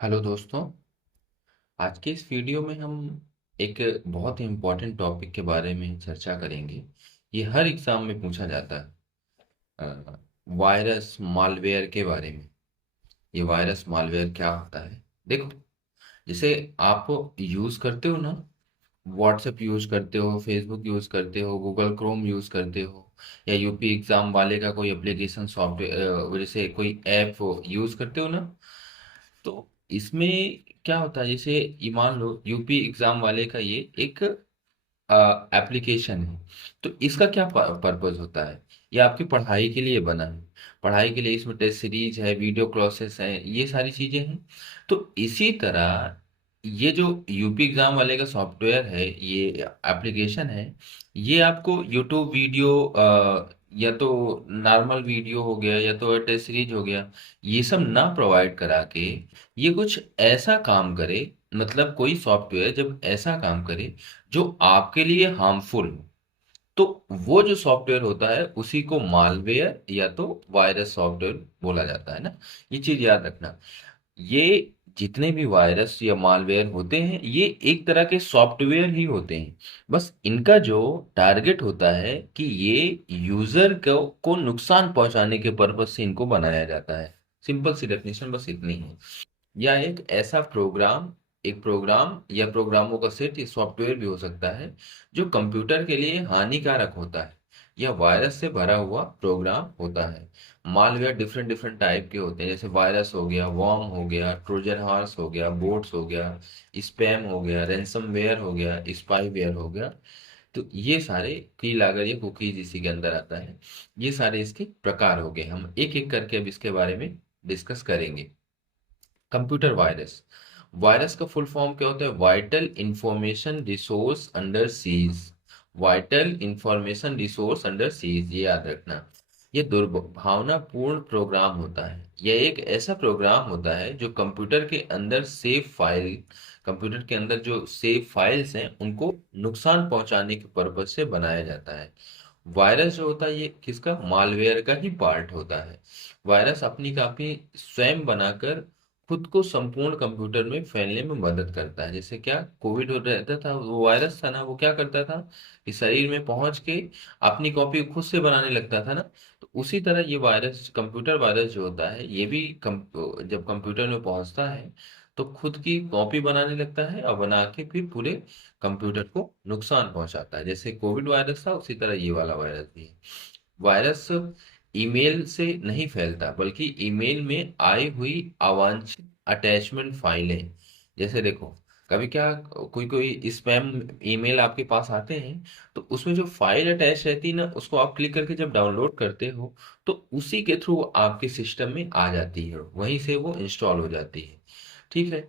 Hello दोस्तों। आज के इस वीडियो में हम एक बहुत ही इम्पोर्टेंट टॉपिक के बारे में चर्चा करेंगे। ये हर एग्जाम में पूछा जाता है। वायरस मालवेयर के बारे में। ये वायरस मालवेयर क्या होता है? देखो, जैसे आप यूज़ करते हो ना, व्हाट्सएप यूज़ करते हो, फेसबुक यूज़ करते हो, गूगल क्रोम यूज़ करते हो, या यूपी एग्ज़ाम वाले का कोई एप्लीकेशन सॉफ्टवेयर जैसे कोई ऐप यूज़ करते हो ना, तो इसमें क्या होता है? जैसे ये मान लो यूपी एग्जाम वाले का ये एक एप्लीकेशन है। तो इसका क्या पर्पस होता है? ये आपकी पढ़ाई के लिए बना है। पढ़ाई के लिए इसमें टेस्ट सीरीज है, वीडियो क्लासेस है, ये सारी चीजें हैं। तो इसी तरह ये जो यूपी एग्जाम वाले का सॉफ्टवेयर है, ये एप्लीकेशन है, ये आपको यूट्यूब वीडियो या तो नॉर्मल वीडियो हो गया या तो टेस्ट सीरीज हो गया, ये सब ना प्रोवाइड करा के ये कुछ ऐसा काम करे। मतलब कोई सॉफ्टवेयर जब ऐसा काम करे जो आपके लिए हार्मफुल हो, तो वो जो सॉफ्टवेयर होता है उसी को मालवेयर या तो वायरस सॉफ्टवेयर बोला जाता है ना। ये चीज याद रखना। ये जितने भी वायरस या मालवेयर होते हैं, ये एक तरह के सॉफ्टवेयर ही होते हैं। बस इनका जो टारगेट होता है कि ये यूजर को नुकसान पहुंचाने के पर्पज से इनको बनाया जाता है। सिंपल सी डेफिनेशन बस इतनी है। या एक ऐसा प्रोग्राम, एक प्रोग्राम या प्रोग्रामों का सेट, ये सॉफ्टवेयर भी हो सकता है, जो कंप्यूटर के लिए हानिकारक होता है या वायरस से भरा हुआ प्रोग्राम होता है। मालवेयर डिफरेंट डिफरेंट टाइप के होते हैं, जैसे वायरस हो गया, वॉर्म हो गया, ट्रोजन हॉर्स हो गया, बोट्स हो गया, स्पैम हो गया, रैंसमवेयर हो गया, स्पाईवेयर हो गया। तो ये सारे की लागत, ये कुकीज इसी के अंदर आता है। ये सारे इसके प्रकार हो गए। हम एक एक करके अब इसके बारे में डिस्कस करेंगे। Computer virus. वायरस का फुल फॉर्म क्या होता है? Vital information resource under seize. Vital information resource under seize, ये याद रखना। ये दुर्भावनापूर्ण प्रोग्राम होता है। यह एक ऐसा प्रोग्राम होता है जो कंप्यूटर के अंदर सेव फाइल, कंप्यूटर के अंदर जो सेव फाइल्स हैं उनको नुकसान पहुंचाने के पर्पज से बनाया जाता है। वायरस जो होता है ये किसका? मालवेयर का ही पार्ट होता है। वायरस अपनी कॉपी स्वयं बनाकर खुद को संपूर्ण कंप्यूटर में फैलने में मदद करता है। जैसे क्या कोविड हो रहता था, वो वायरस था ना, वो क्या करता था कि शरीर में पहुंच के अपनी कॉपी खुद से बनाने लगता था ना। तो उसी तरह ये वायरस, कंप्यूटर वायरस जो होता है, ये भी जब कंप्यूटर में पहुंचता है तो खुद की कॉपी बनाने लगता है और बना के फिर पूरे कंप्यूटर को नुकसान पहुंचाता है। जैसे कोविड वायरस था, उसी तरह ये वाला वायरस भी है। वायरस ईमेल से नहीं फैलता, बल्कि ईमेल में आई हुई अवांछित अटैचमेंट फाइलें। जैसे देखो, कभी क्या कोई कोई स्पैम ईमेल आपके पास आते हैं, तो उसमें जो फाइल अटैच रहती है ना, उसको आप क्लिक करके जब डाउनलोड करते हो, तो उसी के थ्रू आपके सिस्टम में आ जाती है, वहीं से वो इंस्टॉल हो जाती है। ठीक है।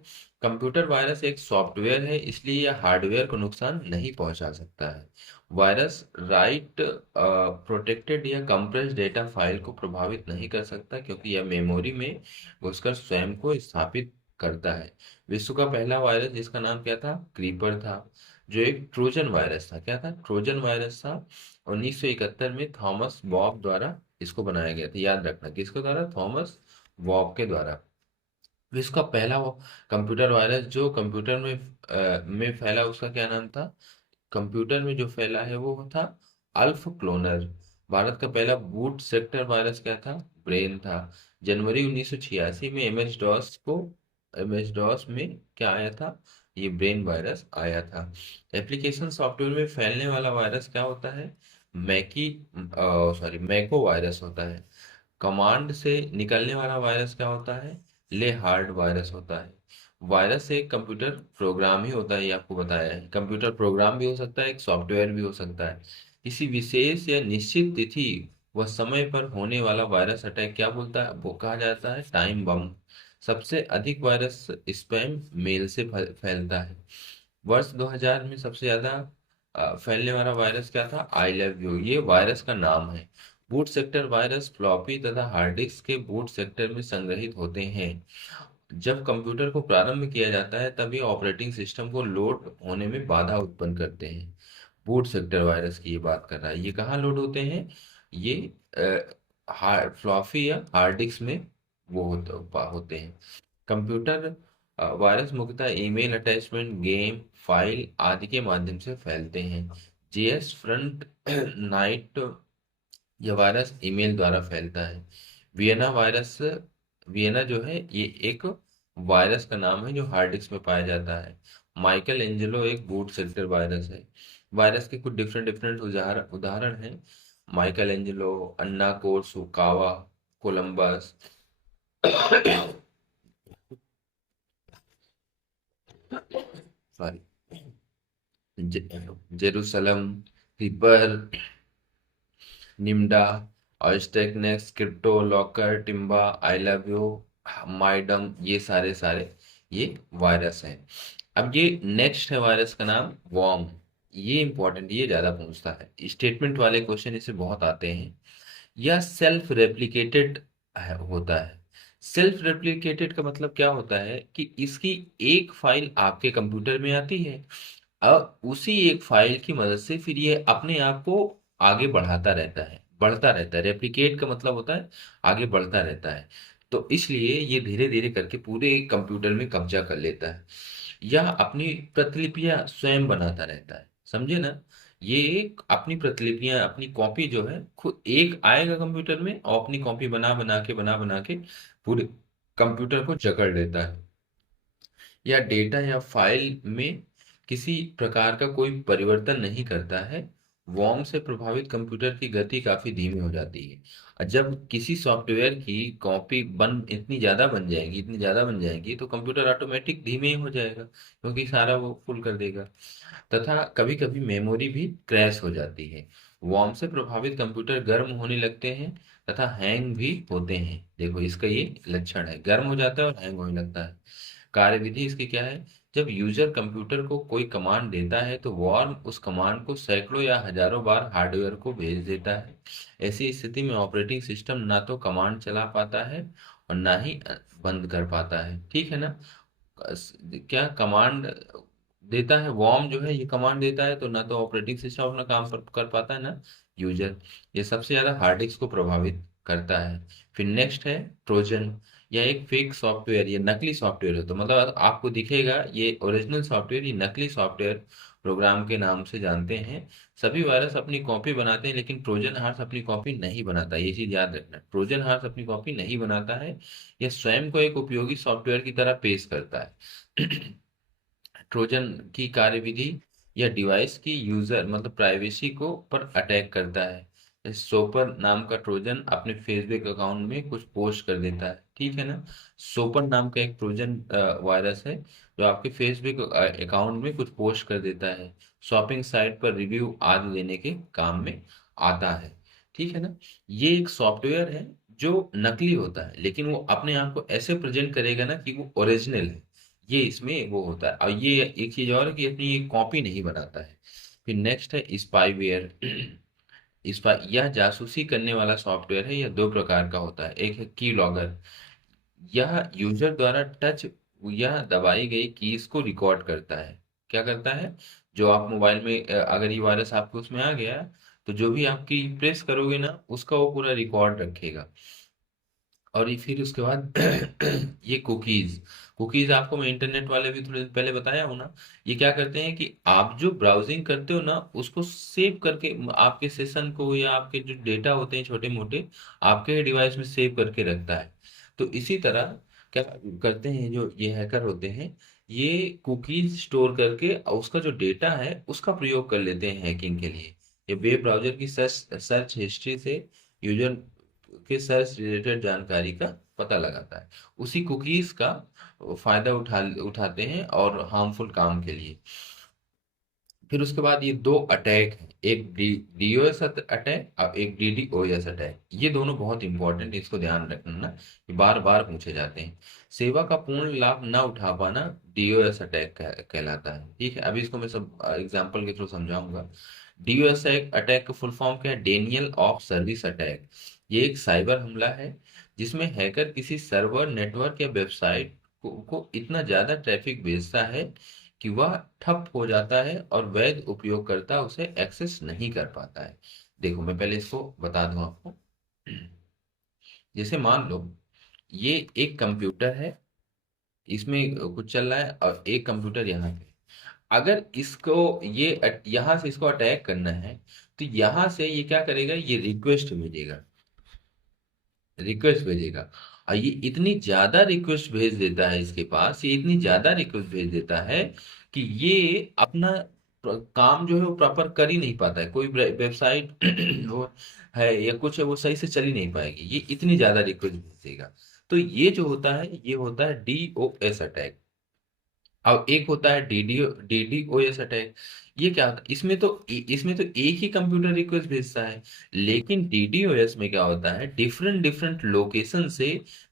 कंप्यूटर वायरस एक सॉफ्टवेयर है, इसलिए यह हार्डवेयर को नुकसान नहीं पहुंचा सकता है। वायरस राइट प्रोटेक्टेड या कंप्रेस डेटा फाइल को प्रभावित नहीं कर सकता, क्योंकि यह मेमोरी में घुसकर स्वयं को स्थापित करता है। विश्व का पहला वायरस, जिसका नाम क्या था? क्रीपर था, जो एक ट्रोजन वायरस था। क्या था? ट्रोजन वायरस था। 1971 में थॉमस बॉब द्वारा इसको बनाया गया था। याद रखना, किसके द्वारा? थॉमस बॉब के द्वारा। विश्व का पहला वो कंप्यूटर वायरस जो कंप्यूटर में फैला, उसका क्या नाम था? कंप्यूटर में जो फैला है वो था अल्फ क्लोनर। भारत का पहला बूट सेक्टर वायरस क्या था? ब्रेन था। जनवरी 1986 में एमएस डॉस को, एमएस डॉस में क्या आया था? ये ब्रेन वायरस आया था। एप्लीकेशन सॉफ्टवेयर में फैलने वाला वायरस क्या होता है? मैकी सॉरी मैको वायरस होता है। कमांड से निकलने वाला वायरस क्या होता है? ले हार्ड वायरस होता है। वायरस एक कंप्यूटर प्रोग्राम ही होता है, ये आपको बताया है। कंप्यूटर प्रोग्राम भी हो सकता है, एक सॉफ्टवेयर भी हो सकता है। किसी विशेष या निश्चित तिथि व समय पर होने वाला वायरस अटैक क्या बोलता है? वो कहा जाता है टाइम बम। सबसे अधिक वायरस स्पैम मेल से फैलता है। वर्ष 2000 में सबसे ज्यादा फैलने वाला वायरस क्या था? आई लव यू, ये वायरस का नाम है। बूट सेक्टर वायरस फ्लॉपी तथा हार्ड डिस्क के बूट सेक्टर में संग्रहित होते हैं। जब कंप्यूटर को प्रारंभ किया जाता है, तब ये ऑपरेटिंग सिस्टम को लोड होने में बाधा उत्पन्न करते हैं। बूट सेक्टर वायरस की ये बात कर रहा है। ये कहाँ लोड होते हैं? ये हार्ड फ्लॉपी या हार्ड डिस्क में वो होते हैं। कंप्यूटर वायरस मुख्यतः ईमेल अटैचमेंट, गेम, फाइल आदि के माध्यम से फैलते हैं। जेएस फ्रंट नाइट, यह वायरस ईमेल द्वारा फैलता है। वियना वायरस, वियना जो है ये एक वायरस का नाम है जो हार्ड डिस्क में पाया जाता है। माइकल एंजेलो एक बूट सेक्टर वायरस है। वायरस के कुछ डिफरेंट डिफरेंट उदाहरण उदाहरण हैं। Michelangelo, Anna Kournikova, Columbus, sorry, Jerusalem, Ripper, Nimda, ऑयस्टेकनेक्स, क्रिप्टो लॉकर, टिम्बा, आई लव यू, माइडम, ये सारे सारे ये वायरस हैं। अब ये नेक्स्ट है वायरस का नाम वॉर्म। ये इंपॉर्टेंट, ये ज्यादा पूछता है, स्टेटमेंट वाले क्वेश्चन इसे बहुत आते हैं। यह सेल्फ रेप्लिकेटेड होता है। सेल्फ रेप्लिकेटेड का मतलब क्या होता है कि इसकी एक फाइल आपके कंप्यूटर में आती है, अब उसी एक फाइल की मदद से फिर ये अपने आप को आगे बढ़ाता रहता है, बढ़ता रहता है। रेप्लिकेट का मतलब होता है आगे बढ़ता रहता है। तो इसलिए ये धीरे धीरे करके पूरे कंप्यूटर में कब्जा कर लेता है। यह अपनी प्रतिलिपियां स्वयं बनाता रहता है, समझे ना। ये एक अपनी प्रतिलिपियां, अपनी कॉपी जो है खुद एक आएगा कंप्यूटर में और अपनी कॉपी बना बना के पूरे कंप्यूटर को जकड़ लेता है। या डेटा या फाइल में किसी प्रकार का कोई परिवर्तन नहीं करता है। वॉर्म से प्रभावित कंप्यूटर की गति काफी धीमी हो जाती है। और जब किसी सॉफ्टवेयर की कॉपी बन इतनी ज्यादा बन जाएगी, इतनी ज्यादा बन जाएगी, तो कंप्यूटर ऑटोमेटिक धीमे ही हो जाएगा क्योंकि सारा वो फुल कर देगा। तथा कभी कभी मेमोरी भी क्रैश हो जाती है। वॉर्म से प्रभावित कंप्यूटर गर्म होने लगते हैं तथा हैंग भी होते हैं। देखो इसका ये लक्षण है, गर्म हो जाता है और हैंग होने लगता है। कार्यविधि इसकी क्या है? जब यूजर कंप्यूटर को कोई कमांड देता है तो वॉर्म उस कमांड को सैकड़ों या हजारों बार हार्डवेयर को भेज देता है। ऐसी स्थिति में ऑपरेटिंग सिस्टम ना तो कमांड चला पाता है और ना ही बंद कर पाता है, ठीक है ना। क्या कमांड देता है, वॉर्म जो है ये कमांड देता है तो ना तो ऑपरेटिंग सिस्टम अपना काम कर पाता है ना यूजर। ये सबसे ज्यादा हार्ड डिस्क को प्रभावित करता है। फिर नेक्स्ट है ट्रोजन। यह एक फेक सॉफ्टवेयर, ये नकली सॉफ्टवेयर है। तो मतलब आपको दिखेगा ये ओरिजिनल सॉफ्टवेयर, ये नकली सॉफ्टवेयर प्रोग्राम के नाम से जानते हैं। सभी वायरस अपनी कॉपी बनाते हैं लेकिन ट्रोजन हार्स अपनी कॉपी नहीं बनाता, ये चीज याद रखना। ट्रोजन हार्स अपनी कॉपी नहीं बनाता है, यह स्वयं को एक उपयोगी सॉफ्टवेयर की तरह पेश करता है। ट्रोजन की कार्यविधि या डिवाइस की यूजर मतलब प्राइवेसी को पर अटैक करता है। सोपर नाम का ट्रोजन अपने फेसबुक अकाउंट में कुछ पोस्ट कर देता है, ठीक है ना। सोपर नाम का एक ट्रोजन वायरस है जो आपके फेसबुक अकाउंट में कुछ पोस्ट कर देता है, शॉपिंग साइट पर रिव्यू आदि देने के काम में आता है, ठीक है ना। ये एक सॉफ्टवेयर है जो नकली होता है लेकिन वो अपने आप को ऐसे प्रेजेंट करेगा ना कि वो ओरिजिनल है। ये इसमें वो होता है। और ये एक चीज और है कि अपनी ये कॉपी नहीं बनाता है। फिर नेक्स्ट है स्पाईवेयर। यह जासूसी करने वाला सॉफ्टवेयर है। यह दो प्रकार का होता है। एक है की लॉगर, यह यूजर द्वारा टच या दबाई गई कीज को रिकॉर्ड करता है। क्या करता है? जो आप मोबाइल में अगर ये वायरस आपके उसमें आ गया तो जो भी आपकी प्रेस करोगे ना उसका वो पूरा रिकॉर्ड रखेगा। और ये फिर उसके बाद ये कुकीज। कुकीज आपको मैं इंटरनेट वाले भी थोड़े दिन पहले बताया हूँ ना। ये क्या करते हैं कि आप जो ब्राउजिंग करते हो ना उसको सेव करके आपके सेशन को या आपके जो डेटा होते हैं छोटे मोटे आपके डिवाइस में सेव करके रखता है। तो इसी तरह क्या करते हैं जो ये हैकर होते हैं, ये कुकीज स्टोर करके उसका जो डेटा है उसका प्रयोग कर लेते हैं हैकिंग के लिए। ये वेब ब्राउजर की सर्च सर्च हिस्ट्री से यूजर के सर्च रिलेटेड जानकारी का पता लगाता है। उसी कुकीज का फायदा उठाते हैं और हार्मफुल काम के लिए। फिर उसके बाद ये दो अटैक हैं, एक डीओएस अटैक और एक डीडीओएस अटैक। ये दोनों बहुत इंपॉर्टेंट, इसको ध्यान रखना ना, ये बार बार पूछे जाते हैं। सेवा का पूर्ण लाभ न उठा पाना डीओएस अटैक कहलाता है, ठीक है। अभी इसको मैं सब एग्जांपल के थ्रू समझाऊंगा। डीओएस अटैक का फुल फॉर्म क्या है? Daniel of service attack. ये एक साइबर हमला है जिसमें हैकर किसी सर्वर, नेटवर्क या वेबसाइट को इतना ज्यादा ट्रैफिक भेजता है कि वह ठप हो जाता है और वैध उपयोगकर्ता उसे एक्सेस नहीं कर पाता है। देखो मैं पहले इसको बता दूं आपको। जैसे मान लो ये एक कंप्यूटर है, इसमें कुछ चल रहा है और एक कंप्यूटर यहाँ पे। अगर इसको ये यहाँ से इसको अटैक करना है, तो यहाँ से ये क्या करेगा, ये रिक्वेस्ट भेजेगा। और ये इतनी ज्यादा रिक्वेस्ट भेज देता है, इसके पास ये इतनी ज्यादा रिक्वेस्ट भेज देता है कि ये अपना काम जो है वो प्रॉपर कर ही नहीं पाता है। कोई वेबसाइट वो है या कुछ है, वो सही से चल ही नहीं पाएगी, ये इतनी ज्यादा रिक्वेस्ट भेजेगा। तो ये जो होता है, ये होता है डीओएस अटैक। अब एक होता है डीडीओएस अटैक। ये क्या होता है, इसमें तो एक ही कंप्यूटर रिक्वेस्ट भेजता है। लेकिन डीडीओएस में क्या होता है, डिफरेंट डिफरेंट लोकेशन से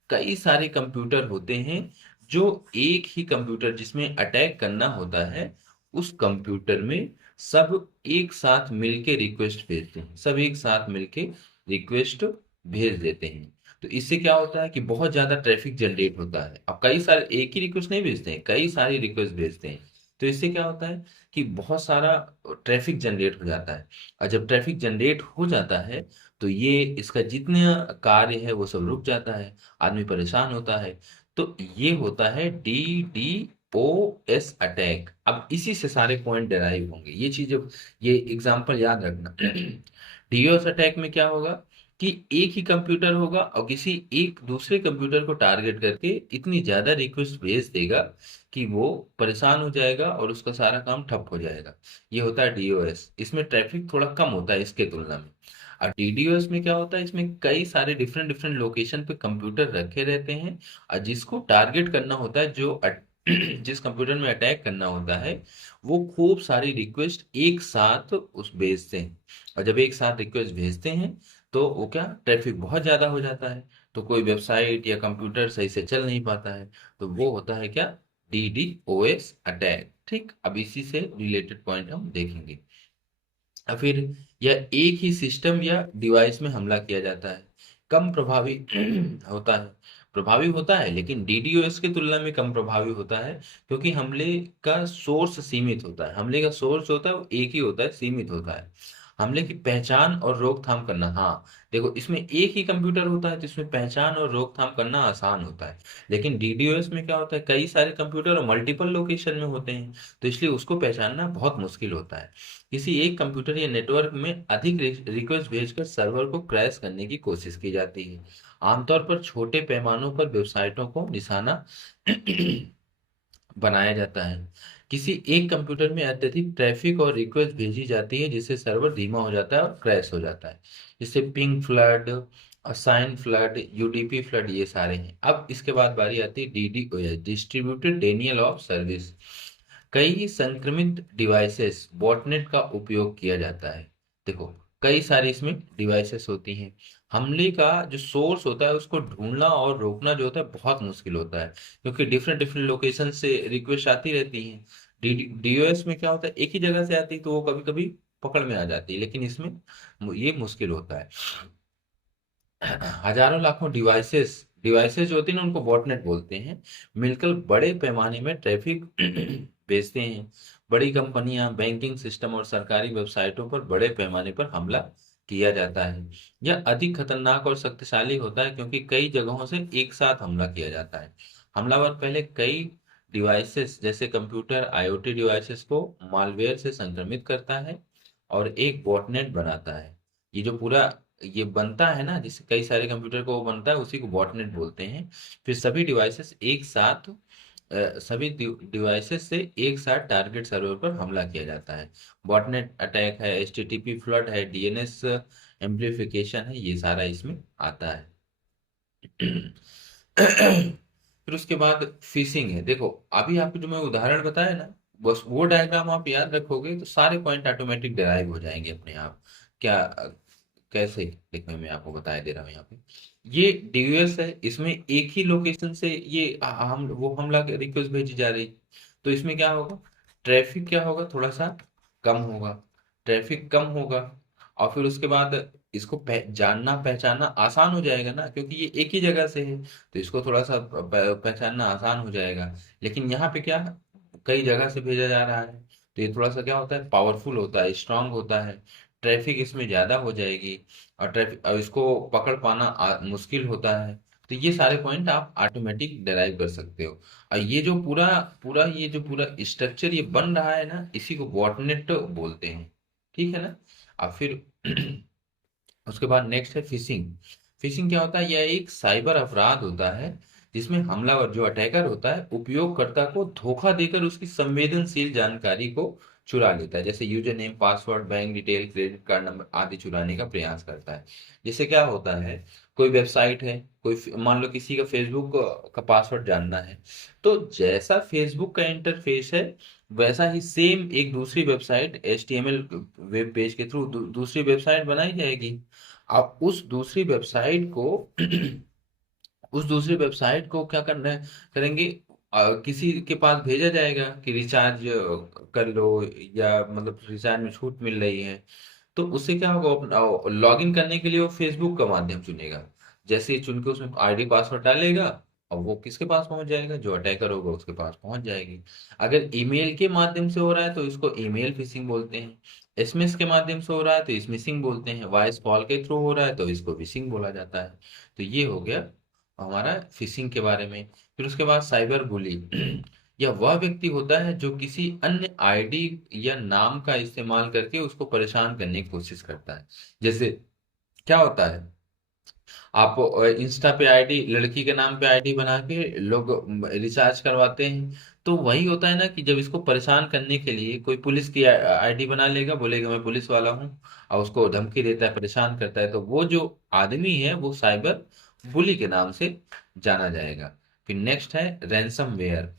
कई सारे कंप्यूटर होते हैं, जो एक ही कंप्यूटर जिसमें अटैक करना होता है, उस कंप्यूटर में सब एक साथ मिलके रिक्वेस्ट भेजते हैं, सब एक साथ मिलके रिक्वेस्ट भेज देते हैं। तो इससे क्या होता है कि बहुत ज्यादा ट्रैफिक जनरेट होता है। अब कई सारे एक ही रिक्वेस्ट नहीं भेजते हैं, कई सारी रिक्वेस्ट भेजते हैं। तो इससे क्या होता है कि बहुत सारा ट्रैफिक जनरेट हो जाता है। और जब ट्रैफिक जनरेट हो जाता है, तो ये इसका जितना कार्य है वो सब रुक जाता है, आदमी परेशान होता है। तो ये होता है DDoS अटैक। अब इसी से सारे पॉइंट डेराइव होंगे, ये चीज, ये एग्जांपल याद रखना। डीओएस अटैक में क्या होगा कि एक ही कंप्यूटर होगा और किसी एक दूसरे कंप्यूटर को टारगेट करके इतनी ज्यादा रिक्वेस्ट भेज देगा कि वो परेशान हो जाएगा और उसका सारा काम ठप हो जाएगा। ये होता है डीओएस। इसमें ट्रैफिक थोड़ा कम होता है इसके तुलना में। और डीडीओएस में क्या होता है, इसमें कई सारे डिफरेंट डिफरेंट लोकेशन पे कंप्यूटर रखे रहते हैं, और जिसको टारगेट करना होता है, जिस कंप्यूटर में अटैक करना होता है, वो खूब सारी रिक्वेस्ट एक साथ उस भेजते हैं। और जब एक साथ रिक्वेस्ट भेजते हैं, तो वो क्या, ट्रैफिक बहुत ज्यादा हो जाता है। तो कोई वेबसाइट या कंप्यूटर सही से चल नहीं पाता है। तो वो होता है क्या, डीडीओएस अटैक। ठीक, अब इसी से रिलेटेड पॉइंट हम देखेंगे। या फिर यह एक ही सिस्टम या डिवाइस में हमला किया जाता है, कम प्रभावी होता है। प्रभावी होता है, लेकिन डीडीओएस की तुलना में कम प्रभावी होता है, क्योंकि हमले का सोर्स सीमित होता है। हमले का सोर्स होता है वो एक ही होता है, सीमित होता है। हमले की पहचान और रोकथाम करना, हाँ देखो, इसमें एक ही कंप्यूटर होता है, तो इसमें पहचान और रोकथाम करना आसान होता है। लेकिन डीडीओएस में क्या होता है, कई सारे कंप्यूटर और मल्टीपल लोकेशन में होते हैं, तो इसलिए उसको पहचानना बहुत मुश्किल होता है। किसी एक कंप्यूटर या नेटवर्क में अधिक रिक्वेस्ट भेजकर सर्वर को क्रैश करने की कोशिश की जाती है। आमतौर पर छोटे पैमानों पर वेबसाइटों को निशाना बनाया जाता है। किसी एक कंप्यूटर में अत्यधिक ट्रैफिक और रिक्वेस्ट भेजी जाती है, जिससे सर्वर धीमा हो जाता है और क्रैश हो जाता है। जिससे ping flood, assign flood, UDP flood, ये सारे हैं। अब इसके बाद बारी आती है DDoS, distributed Daniel of service. कई संक्रमित डिवाइसेस बॉटनेट का उपयोग किया जाता है। देखो, कई सारी इसमें डिवाइसेस होती हैं। हमले का जो सोर्स होता है उसको ढूंढना और रोकना जो होता है बहुत मुश्किल होता है, क्योंकि डिफरेंट डिफरेंट लोकेशन से रिक्वेस्ट आती रहती हैं। डीओएस में क्या होता है, एक ही जगह से आती है, तो वो कभी कभी पकड़ में आ जाती है, लेकिन इसमें ये मुश्किल होता है। हजारों लाखों डिवाइसेस डिवाइसेस जो होती है ना, उनको बॉटनेट बोलते हैं, मिलकर बड़े पैमाने में ट्रैफिक भेजते हैं। बड़ी कंपनियां, बैंकिंग सिस्टम और सरकारी वेबसाइटों पर बड़े पैमाने पर हमला किया जाता है। यह अधिक खतरनाक और शक्तिशाली होता है, क्योंकि कई जगहों से एक साथ हमला किया जाता है। हमलावर पहले कई डिवाइसेस जैसे कंप्यूटर, आईओटी डिवाइसेस को मालवेयर से संक्रमित करता है और एक बॉटनेट बनाता है। ये जो पूरा ये बनता है ना, जिससे कई सारे कंप्यूटर को वो बनता है, उसी को बॉटनेट बोलते हैं। फिर सभी डिवाइसेस एक साथ सभी डिवाइसेस से एक साथ टारगेट सर्वर पर हमला किया जाता है। बॉटनेट अटैक है, एचटीटीपी फ्लड है, डीएनएस एम्प्लीफिकेशन है, ये सारा इसमें आता है। फिर उसके बाद फिशिंग है। देखो, अभी आपको जो मैं उदाहरण बताया ना, बस वो डायग्राम आप याद रखोगे तो सारे पॉइंट ऑटोमेटिक डिराइव हो जाएंगे अपने आप। क्या कैसे लिखने में आपको बताया दे रहा हूँ यहाँ पे। ये डीयूएस है, इसमें एक ही लोकेशन से ये हम वो हमला रिक्वेस्ट भेजी जा रही। तो इसमें क्या होगा, ट्रैफिक क्या होगा, थोड़ा सा कम होगा। ट्रैफिक कम होगा, और फिर उसके बाद इसको जानना पहचानना आसान हो जाएगा ना, क्योंकि ये एक ही जगह से है, तो इसको थोड़ा सा पहचानना आसान हो जाएगा। लेकिन यहाँ पे क्या, कई जगह से भेजा जा रहा है, तो ये थोड़ा सा क्या होता है, पावरफुल होता है, स्ट्रांग होता है। ट्रैफिक इसमें ज्यादा हो जाएगी, और ट्रैफिक, और इसको पकड़ पाना मुश्किल होता है। तो ये सारे पॉइंट आप ऑटोमेटिक डिराइव कर सकते हो। और ये जो पूरा पूरा ये जो पूरा स्ट्रक्चर ये बन रहा है ना, इसी को बॉटनेट बोलते हैं। ठीक है ना। अब फिर उसके बाद नेक्स्ट है फिशिंग। फिशिंग क्या होता है? यह एक साइबर अपराध होता है जिसमें हमलावर जो अटैकर होता है उपयोगकर्ता को धोखा देकर उसकी संवेदनशील जानकारी को चुरा लेता है, जैसे user name, password, bank detail, credit card number आदि चुराने का प्रयास करता है। जैसे क्या होता है, कोई वेबसाइट है, मान लो किसी का फेसबुक का पासवर्ड जानना है, तो जैसा फेसबुक का इंटरफेस है वैसा ही सेम एक दूसरी वेबसाइट HTML वेब पेज के थ्रू दूसरी वेबसाइट बनाई जाएगी। आप उस दूसरी वेबसाइट को उस दूसरी वेबसाइट को क्या करना है, करेंगे, किसी के पास भेजा जाएगा कि रिचार्ज कर लो, या मतलब रिचार्ज में छूट मिल रही है। तो उससे क्या होगा, लॉगिन करने के लिए वो फेसबुक का माध्यम चुनेगा। जैसे ही चुन के उसमें आईडी पासवर्ड डालेगा, और वो किसके पास पहुंच जाएगा? जो अटैकर होगा उसके पास पहुंच जाएगी। अगर ईमेल के माध्यम से हो रहा है तो इसको ईमेल फिशिंग बोलते हैं। एसएमएस के माध्यम से हो रहा है तो स्मिशिंग बोलते हैं। वॉइस कॉल के थ्रू हो रहा है तो इसको फिशिंग बोला जाता है। तो ये हो गया हमारा फिशिंग के बारे में। फिर उसके बाद साइबर बुली। यह वह व्यक्ति होता है जो किसी अन्य आईडी या नाम का इस्तेमाल करके उसको परेशान करने की कोशिश करता है। जैसे क्या होता है, आप इंस्टा पे आईडी, लड़की के नाम पे आईडी बना के लोग रिचार्ज करवाते हैं। तो वही होता है ना कि जब इसको परेशान करने के लिए कोई पुलिस की आईडी बना लेगा, बोलेगा मैं पुलिस वाला हूँ, और उसको धमकी देता है, परेशान करता है, तो वो जो आदमी है वो साइबर बुली के नाम से जाना जाएगा। फिर नेक्स्ट है रैंसमवेयर।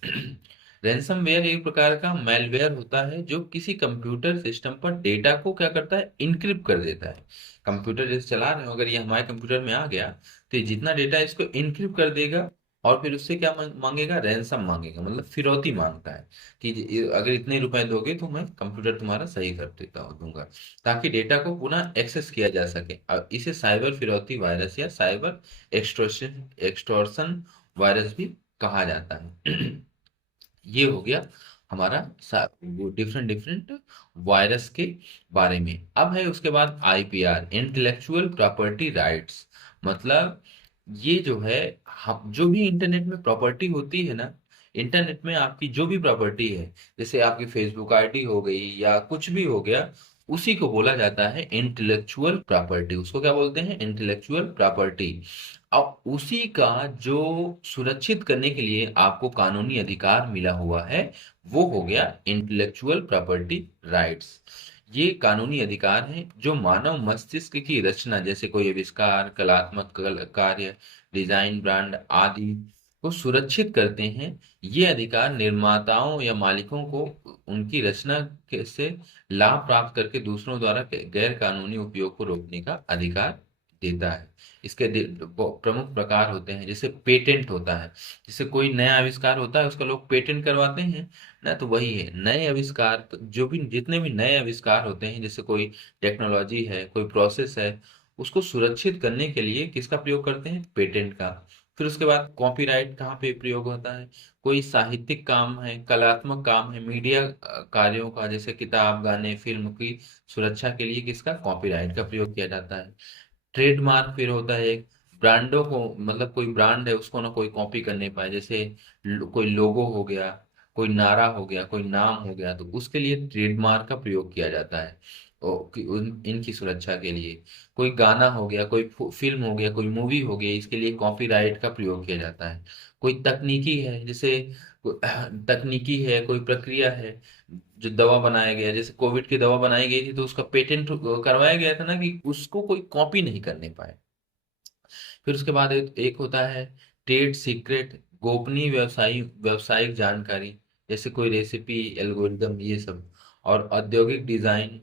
रैंसमवेयर एक प्रकार का मैलवेयर होता है जो किसी कंप्यूटर सिस्टम पर डेटा को क्या करता है, इनक्रिप्ट कर देता है। कंप्यूटर जैसे चला रहे हो, अगर ये हमारे कंप्यूटर में आ गया तो ये जितना डेटा है इसको इनक्रिप्ट कर देगा, और फिर उससे क्या मांगेगा, रैंसम मांगेगा, मतलब फिरौती मांगता है कि अगर इतने रुपए दोगे तो मैं कंप्यूटर तुम्हारा सही कर देता हूँ, दूंगा, ताकि डेटा को पुनः एक्सेस किया जा सके। अब इसे साइबर फिरौती वायरस या साइबर एक्सटोर्शन एक्सटोर्शन वायरस भी कहा जाता है। ये हो गया हमारा डिफरेंट डिफरेंट वायरस के बारे में। अब है उसके बाद IPR, इंटेलेक्चुअल प्रॉपर्टी राइट्स। मतलब ये जो है, हम जो भी इंटरनेट में प्रॉपर्टी होती है ना, इंटरनेट में आपकी जो भी प्रॉपर्टी है, जैसे आपकी फेसबुक आईडी हो गई या कुछ भी हो गया, उसी को बोला जाता है इंटेलेक्चुअल प्रॉपर्टी। उसको क्या बोलते हैं? Intellectual property. अब उसी का जो सुरक्षित करने के लिए आपको कानूनी अधिकार मिला हुआ है, वो हो गया इंटेलेक्चुअल प्रॉपर्टी राइट्स। ये कानूनी अधिकार हैं जो मानव मस्तिष्क की रचना, जैसे कोई आविष्कार, कलात्मक कार्य, डिजाइन, ब्रांड आदि को सुरक्षित करते हैं। ये अधिकार निर्माताओं या मालिकों को उनकी रचना से लाभ प्राप्त करके दूसरों द्वारा गैर कानूनी उपयोग को रोकने का अधिकार देता है। इसके प्रमुख प्रकार होते हैं, जैसे पेटेंट होता है। जैसे कोई नया आविष्कार होता है उसका लोग पेटेंट करवाते हैं ना, तो वही है नए आविष्कार। तो जो भी जितने भी नए आविष्कार होते हैं, जैसे कोई टेक्नोलॉजी है, कोई प्रोसेस है, उसको सुरक्षित करने के लिए किसका प्रयोग करते हैं? पेटेंट का। फिर उसके बाद कॉपीराइट कहाँ पे प्रयोग होता है? कोई साहित्यिक काम है, कलात्मक काम है, मीडिया कार्यों का, जैसे किताब, गाने, फिल्म की सुरक्षा के लिए किसका? कॉपीराइट का प्रयोग किया जाता है। ट्रेडमार्क फिर होता है एक, ब्रांडों को, मतलब कोई ब्रांड है उसको ना कोई कॉपी कर नहीं पाए, जैसे कोई लोगो हो गया, कोई नारा हो गया, कोई नाम हो गया, तो उसके लिए ट्रेडमार्क का प्रयोग किया जाता है। इनकी सुरक्षा के लिए कोई गाना हो गया, कोई फिल्म हो गया, कोई मूवी हो गई, इसके लिए कॉपीराइट का प्रयोग किया जाता है। कोई तकनीकी है, जैसे तकनीकी है, कोई प्रक्रिया है, जो दवा बनाया गया, जैसे कोविड की दवा बनाई गई थी तो उसका पेटेंट करवाया गया था ना, कि उसको कोई कॉपी नहीं करने पाए। फिर उसके बाद एक होता है ट्रेड सीक्रेट, गोपनीय व्यवसायिक जानकारी, जैसे कोई रेसिपी, एल्गोरिदम, ये सब। और औद्योगिक डिजाइन,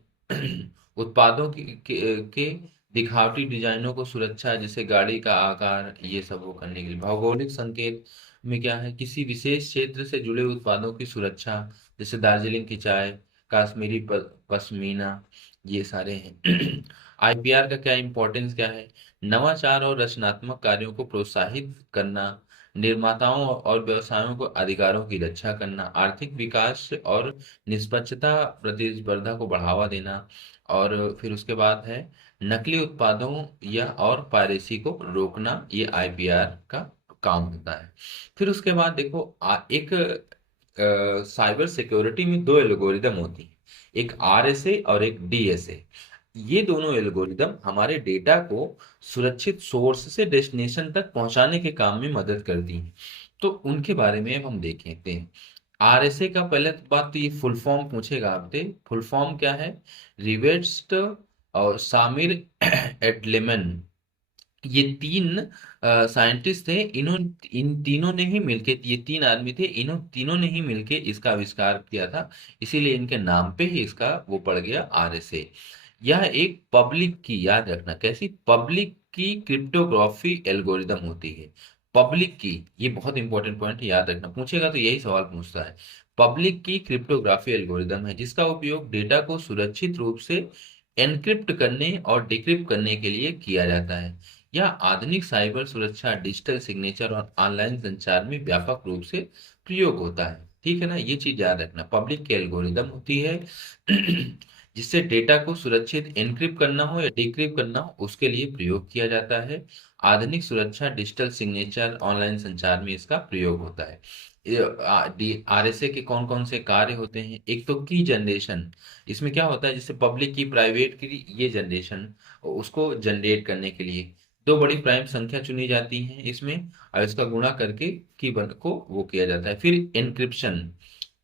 उत्पादों के दिखावटी डिजाइनों को सुरक्षा, जैसे गाड़ी का आकार, ये सब वो करने के लिए। भौगोलिक संकेत में क्या है, किसी विशेष क्षेत्र से जुड़े उत्पादों की सुरक्षा, जैसे दार्जिलिंग की चाय, कश्मीरी पश्मीना, ये सारे हैं। IPR का क्या इंपॉर्टेंस क्या है? नवाचार और रचनात्मक कार्यों को प्रोत्साहित करना, निर्माताओं और व्यवसायों को अधिकारों की रक्षा करना, आर्थिक विकास और निष्पक्षता प्रतिस्पर्धा को बढ़ावा देना। और फिर उसके बाद है नकली उत्पादों या और पायरेसी को रोकना, ये आईपीआर का काम होता है। फिर उसके बाद देखो एक साइबर सिक्योरिटी में दो एल्गोरिदम होती हैं, एक आरएसए और एक डीएसए। ये दोनों एल्गोरिदम हमारे डेटा को सुरक्षित सोर्स से डेस्टिनेशन तक पहुंचाने के काम में मदद करती हैं। तो उनके बारे में अब हम देखेंते हैं। आरएसए का पहले तो बात, तो ये फुल फॉर्म पूछेगा आपसे, फुल फॉर्म क्या है? रिवेस्ट और सामिर एडलेमन, ये तीन साइंटिस्ट थे। इन तीनों ने ही मिलके, ये तीन आदमी थे, इन्हों तीनों ने ही मिलके इसका आविष्कार किया था। इसीलिए इनके नाम पे ही इसका वो पड़ गया आरएसए। यह एक पब्लिक की, याद रखना कैसी, पब्लिक की क्रिप्टोग्राफी एल्गोरिदम होती है। पब्लिक की, ये बहुत इंपॉर्टेंट पॉइंट याद रखना, पूछेगा तो यही सवाल पूछता है। पब्लिक की क्रिप्टोग्राफी एल्गोरिदम है जिसका उपयोग डेटा को सुरक्षित रूप से एनक्रिप्ट करने और डिक्रिप्ट करने के लिए किया जाता है। यह आधुनिक साइबर सुरक्षा, डिजिटल सिग्नेचर और ऑनलाइन संचार में व्यापक रूप से प्रयोग होता है। ठीक है ना, ये चीज याद रखना। पब्लिक की एल्गोरिदम होती है जिससे डेटा को सुरक्षित एनक्रिप्ट करना हो या डिक्रिप्ट करना हो, उसके लिए प्रयोग किया जाता है। आधुनिक सुरक्षा, डिजिटल सिग्नेचर, ऑनलाइन संचार में इसका प्रयोग होता है। आरएसए के कौन कौन से कार्य होते हैं? एक तो की जनरेशन, इसमें क्या होता है, जैसे पब्लिक की, प्राइवेट की, ये जनरेशन, उसको जनरेट करने के लिए दो बड़ी प्राइम संख्या चुनी जाती हैं इसमें, और इसका गुणा करके की बन को वो किया जाता है। फिर एनक्रिप्शन,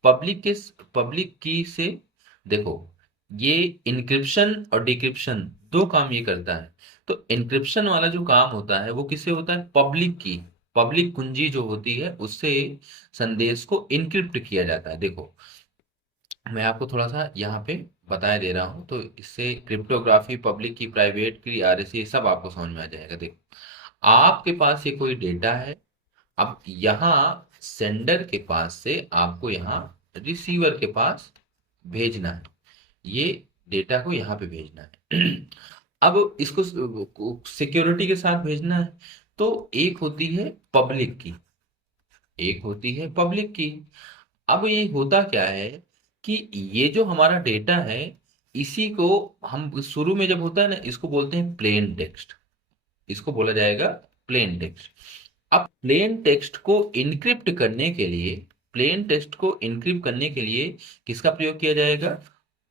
पब्लिक के, पब्लिक की से, देखो ये इंक्रिप्शन और डिक्रिप्शन दो काम ये करता है। तो इंक्रिप्शन वाला जो काम होता है वो किससे होता है? पब्लिक की, पब्लिक कुंजी जो होती है उससे संदेश को इनक्रिप्ट किया जाता है। देखो मैं आपको थोड़ा सा यहाँ पे बताया दे रहा हूँ, तो इससे क्रिप्टोग्राफी, पब्लिक की, प्राइवेट की, आरएसए, सब आपको समझ में आ जाएगा। देखो आपके पास ये कोई डेटा है, अब यहाँ सेंडर के पास से आपको यहाँ रिसीवर के पास भेजना है, ये डेटा को यहाँ पे भेजना है। अब इसको सिक्योरिटी के साथ भेजना है, तो एक होती है पब्लिक की, एक होती है पब्लिक की। अब ये होता क्या है कि ये जो हमारा डेटा है, इसी को हम शुरू में जब होता है ना, इसको बोलते हैं प्लेन टेक्स्ट, इसको बोला जाएगा प्लेन टेक्स्ट। अब प्लेन टेक्स्ट को इनक्रिप्ट करने के लिए, प्लेन टेक्स्ट को इनक्रिप्ट करने के लिए किसका प्रयोग किया जाएगा?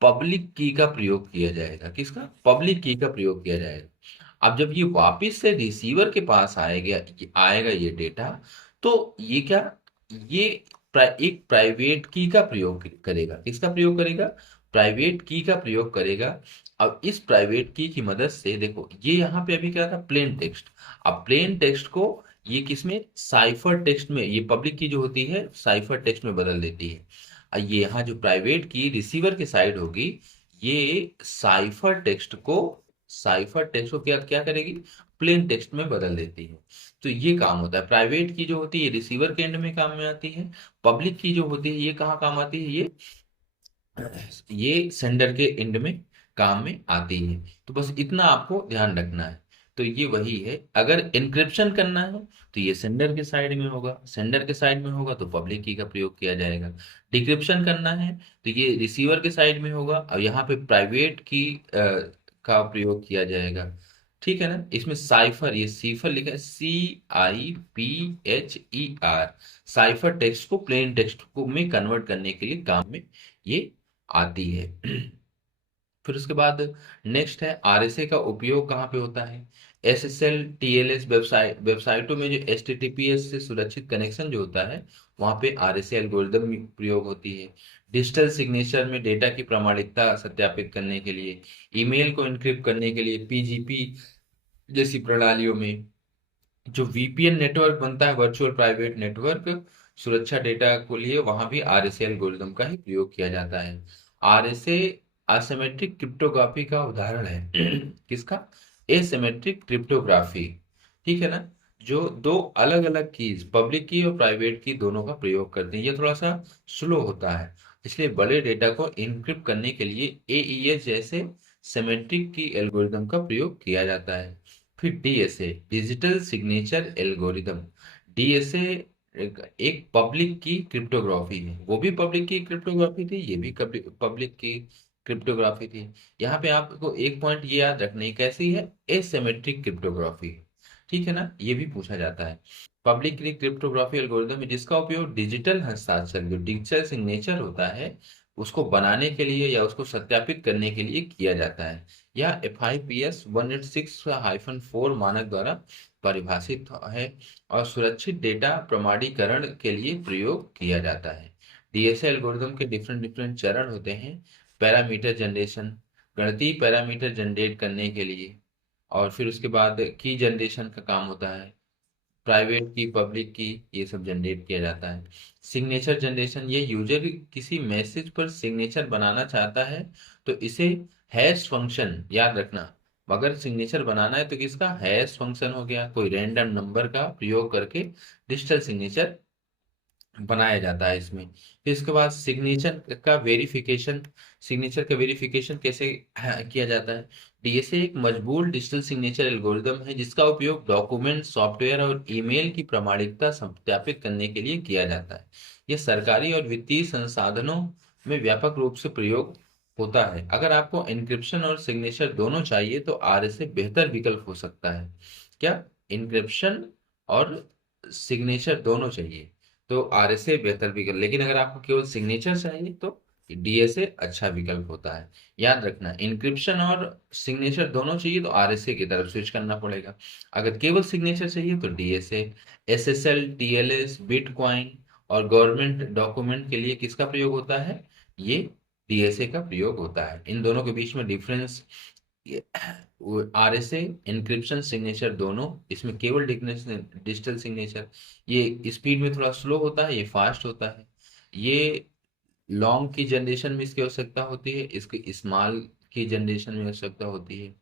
पब्लिक की का प्रयोग किया जाएगा। किसका? पब्लिक की का प्रयोग किया जाएगा। अब जब ये वापस से रिसीवर के पास आएगा ये डेटा, तो ये क्या, ये एक प्राइवेट की का प्रयोग करेगा। किसका प्रयोग करेगा? प्राइवेट की का प्रयोग करेगा। अब इस प्राइवेट की मदद से, देखो ये यहाँ पे अभी क्या था, प्लेन टेक्स्ट। अब प्लेन टेक्स्ट को ये किसमें, साइफर टेक्स्ट में, ये पब्लिक की जो होती है साइफर टेक्स्ट में बदल देती है। ये यहाँ जो प्राइवेट की रिसीवर की साइड होगी, ये साइफर टेक्स्ट को क्या क्या करेगी, प्लेन टेक्स्ट में बदल देती है। तो ये काम होता है। प्राइवेट की जो होती है रिसीवर के एंड में काम में आती है, पब्लिक की जो होती है ये कहाँ काम आती है, ये सेंडर के एंड में काम में आती है। तो बस इतना आपको ध्यान रखना है। तो ये वही है, अगर इंक्रिप्शन करना है तो ये सेंडर के साइड में होगा, सेंडर के साइड में होगा तो पब्लिक की का प्रयोग किया जाएगा। डिक्रिप्शन करना है तो ये रिसीवर के साइड में होगा, और यहाँ पे प्राइवेट की का प्रयोग किया जाएगा। ठीक है ना, इसमें साइफर, ये सीफर लिखा है, CIPHER, साइफर टेक्स्ट को प्लेन टेक्स्ट को में कन्वर्ट करने के लिए काम में ये आती है। फिर उसके बाद नेक्स्ट है आरएसए का उपयोग कहाँ पे होता है? SSL TLS वेबसाइटों में जो HTTPS से सुरक्षित कनेक्शन जो होता है, वहाँ पे आरएसए एल्गोरिदम प्रयोग होती है। डिजिटल सिग्नेचर में डेटा की प्रामाणिकता सत्यापित करने के लिए, ईमेल को एन्क्रिप्ट करने के लिए, PGP जैसी प्रणालियों में, जो VPN नेटवर्क बनता है, वर्चुअल प्राइवेट नेटवर्क, सुरक्षा डेटा को लिए वहां भी आरएसए एल्गोरिदम का ही प्रयोग किया जाता है। आरएसए असिमेट्रिक क्रिप्टोग्राफी का उदाहरण है। किसका? Asymmetric cryptography. ठीक है ना, जो दो अलग अलग कीज, पब्लिक की और प्राइवेट की, दोनों का प्रयोग करते हैं। ये थोड़ा सा स्लो होता है, इसलिए बड़े डेटा को इनक्रिप्ट करने के लिए AES जैसे सिमेट्रिक की एल्गोरिदम का प्रयोग किया जाता है। फिर DSA, digital signature algorithm. DSA एक पब्लिक की क्रिप्टोग्राफी है, वो भी पब्लिक की क्रिप्टोग्राफी थी, ये भी पब्लिक की क्रिप्टोग्राफी थी। यहाँ पे आपको एक पॉइंट ये याद रखना है, कैसी है, एसिमेट्रिक क्रिप्टोग्राफी। ठीक है ना, ये भी पूछा जाता है। पब्लिक की क्रिप्टोग्राफी एल्गोरिदम है जिसका उपयोग डिजिटल हस्ताक्षर, जो डिजिटल सिग्नेचर होता है, उसको बनाने के लिए या उसको सत्यापित करने के लिए किया जाता है। यह FIPS 186-4 मानक द्वारा परिभाषित है और सुरक्षित डेटा प्रमाणीकरण के लिए प्रयोग किया जाता है। डीएसए एल्गोरिदम के डिफरेंट डिफरेंट चरण होते हैं। पैरामीटर जनरेशन, गणितीय पैरामीटर जनरेट करने के लिए, और फिर उसके बाद की जनरेशन का काम होता है, प्राइवेट की, पब्लिक की, ये सब जनरेट किया जाता है। सिग्नेचर जनरेशन, ये यूजर किसी मैसेज पर सिग्नेचर बनाना चाहता है तो इसे हैश फंक्शन, याद रखना, अगर सिग्नेचर बनाना है तो किसका, हैश फंक्शन हो गया, कोई रैंडम नंबर का प्रयोग करके डिजिटल सिग्नेचर बनाया जाता है इसमें। फिर इसके बाद सिग्नेचर का वेरिफिकेशन कैसे किया जाता है। डीएसए एक मजबूत डिजिटल सिग्नेचर एल्गोरिदम है जिसका उपयोग डॉक्यूमेंट, सॉफ्टवेयर और ईमेल की प्रामाणिकता सत्यापित करने के लिए किया जाता है। यह सरकारी और वित्तीय संसाधनों में व्यापक रूप से प्रयोग होता है। अगर आपको एन्क्रिप्शन और सिग्नेचर दोनों चाहिए तो आरएसए बेहतर विकल्प हो सकता है। क्या, इनक्रिप्शन और सिग्नेचर दोनों चाहिए तो आरएसए बेहतर विकल्प, लेकिन अगर आपको केवल सिग्नेचर चाहिए तो डीएसए अच्छा विकल्प होता है। याद रखना, इंक्रिप्शन और सिग्नेचर दोनों चाहिए तो आरएसए की तरफ स्विच करना पड़ेगा। अगर केवल सिग्नेचर चाहिए तो डीएसए। एसएसएल, टीएलएस, बिटकॉइन और गवर्नमेंट डॉक्यूमेंट के लिए किसका प्रयोग होता है, ये डीएसए का प्रयोग होता है। इन दोनों के बीच में डिफरेंस, आरएसए, इंक्रिप्शन, सिग्नेचर दोनों, इसमें केवल डिजिटल सिग्नेचर, ये स्पीड में थोड़ा स्लो होता है, ये फास्ट होता है। ये लॉन्ग की जनरेशन में इसकी आवश्यकता होती है, इसकी स्मॉल की जनरेशन में आवश्यकता होती है।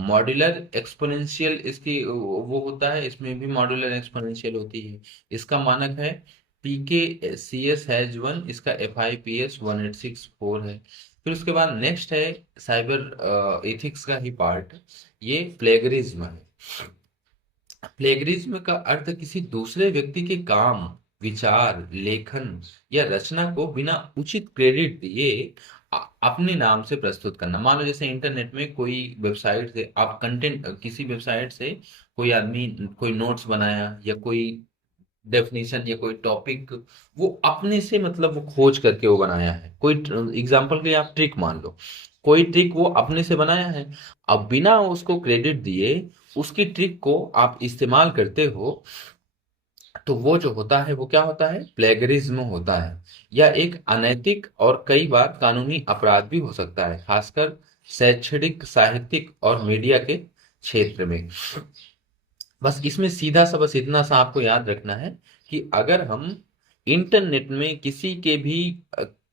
मॉड्यूलर एक्सपोनेंशियल इसकी वो होता है, इसमें भी मॉड्यूलर एक्सपोनेंशियल होती है। इसका मानक है PKCS-1, इसका FIPS 1864 है। फिर उसके बाद नेक्स्ट है साइबर एथिक्स का ही पार्ट, ये प्लेगरिज्म है। प्लेगरिज्म का अर्थ किसी दूसरे व्यक्ति के काम, विचार, लेखन या रचना को बिना उचित क्रेडिट दिए अपने नाम से प्रस्तुत करना। मान लो जैसे इंटरनेट में कोई वेबसाइट से आप कंटेंट, किसी वेबसाइट से कोई आदमी कोई नोट्स बनाया या कोई डेफिनेशन या कोई टॉपिक, वो अपने से मतलब वो खोज करके वो बनाया है। कोई एग्जांपल के लिए आप ट्रिक मान लो, कोई ट्रिक वो अपने से बनाया है, अब बिना उसको क्रेडिट दिए उसकी ट्रिक को आप इस्तेमाल करते हो तो वो जो होता है वो क्या होता है, प्लेगरिज्म होता है। यह एक अनैतिक और कई बार कानूनी अपराध भी हो सकता है, खासकर शैक्षणिक, साहित्यिक और मीडिया के क्षेत्र में। बस इसमें सीधा सा बस इतना सा आपको याद रखना है कि अगर हम इंटरनेट में किसी के भी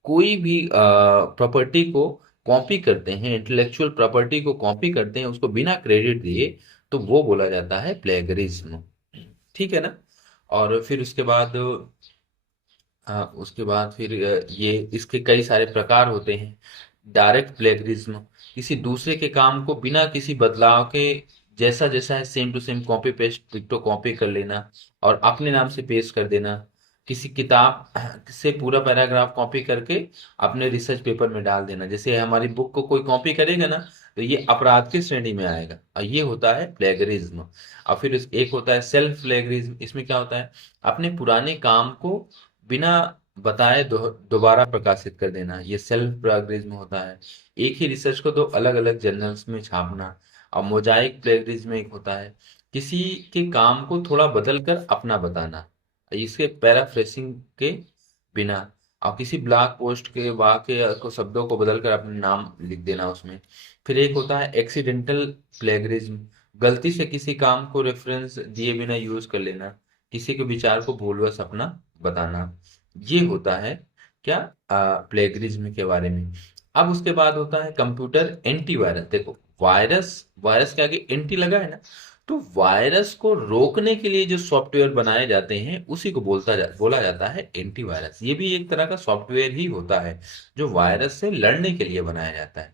कोई भी प्रॉपर्टी को कॉपी करते हैं, इंटेलेक्चुअल प्रॉपर्टी को कॉपी करते हैं उसको बिना क्रेडिट दिए, तो वो बोला जाता है प्लेगरिज्म। ठीक है ना। और फिर उसके बाद फिर ये इसके कई सारे प्रकार होते हैं। डायरेक्ट प्लेगरिज्म, किसी दूसरे के काम को बिना किसी बदलाव के, जैसा जैसा है same to same copy paste डिक्टो कॉपी कर लेना और अपने नाम से पेस्ट कर देना। किसी किताब से पूरा पैराग्राफ कॉपी करके अपने रिसर्च पेपर में डाल देना, जैसे हमारी बुक को कोई कॉपी करेगा ना तो ये अपराध की श्रेणी में आएगा, और ये होता है प्लेगरिज्म। और फिर एक होता है सेल्फ प्लेगरिज्म, इसमें क्या होता है, अपने पुराने काम को बिना बताए दोबारा प्रकाशित कर देना, ये सेल्फ प्लेगरिज्म होता है। एक ही रिसर्च को दो अलग अलग जर्नल्स में छापना। और मोजाइक प्लेगरिज्म एक होता है, किसी के काम को थोड़ा बदल कर अपना बताना, इसके पैराफ्रेसिंग के बिना। और किसी ब्लॉग पोस्ट के वाक्य को, शब्दों को बदलकर अपने नाम लिख देना उसमें। फिर एक होता है एक्सीडेंटल प्लेगरिज्म, गलती से किसी काम को रेफरेंस दिए बिना यूज कर लेना, किसी के विचार को भूलवश अपना बताना। ये होता है क्या, प्लेगरिज्म के बारे में। अब उसके बाद होता है कंप्यूटर एंटीवायरस। देखो, वायरस, वायरस के आगे एंटी लगा है ना, तो वायरस को रोकने के लिए जो सॉफ्टवेयर बनाए जाते हैं उसी को बोला जाता है एंटीवायरस। ये भी एक तरह का सॉफ्टवेयर ही होता है जो वायरस से लड़ने के लिए बनाया जाता है।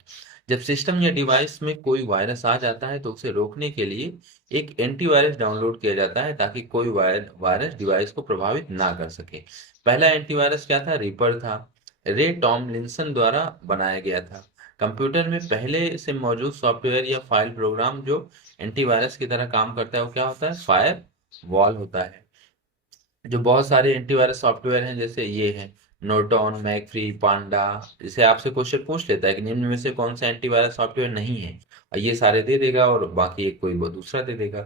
जब सिस्टम या डिवाइस में कोई वायरस आ जाता है तो उसे रोकने के लिए एक एंटीवायरस डाउनलोड किया जाता है ताकि कोई वायरस डिवाइस को प्रभावित ना कर सके। पहला एंटीवायरस क्या था, रिपर था, रे टॉमलिंसन द्वारा बनाया गया था। कंप्यूटर में पहले से मौजूद सॉफ्टवेयर या फाइल प्रोग्राम जो एंटीवायरस की तरह काम करता है वो क्या होता है, फायर वॉल होता है। जो बहुत सारे एंटीवायरस सॉफ्टवेयर हैं जैसे ये हैं, नोर्टन, मैकफ्री, पांडा। जैसे आपसे क्वेश्चन पूछ लेता है कि निम्न में से कौन सा एंटीवायरस सॉफ्टवेयर नहीं है, और ये सारे दे देगा और बाकी एक कोई वो दूसरा दे देगा।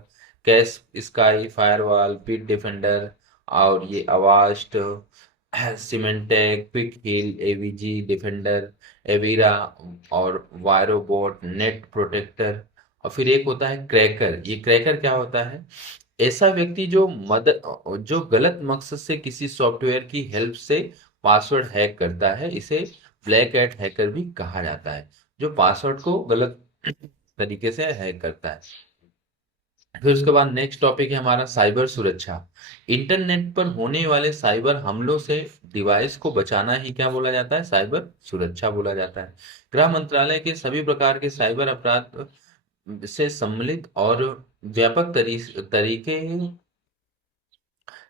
Kaspersky, firewall, Bitdefender, और ये Avast, Symantec, Quick Heal, AVG defender, Avira, और वायरोबॉट, नेट प्रोटेक्टर। और फिर एक होता है क्रैकर। ये क्रैकर क्या होता है, ऐसा व्यक्ति जो जो गलत मकसद से किसी सॉफ्टवेयर की हेल्प से पासवर्ड हैक करता है, इसे ब्लैक हैट हैकर भी कहा जाता है, जो पासवर्ड को गलत तरीके से हैक करता है। फिर उसके बाद नेक्स्ट टॉपिक है हमारा साइबर सुरक्षा। इंटरनेट पर होने वाले साइबर हमलों से डिवाइस को बचाना ही क्या बोला जाता है, साइबर सुरक्षा बोला जाता है। गृह मंत्रालय के सभी प्रकार के साइबर अपराध से सम्मिलित और व्यापक तरीके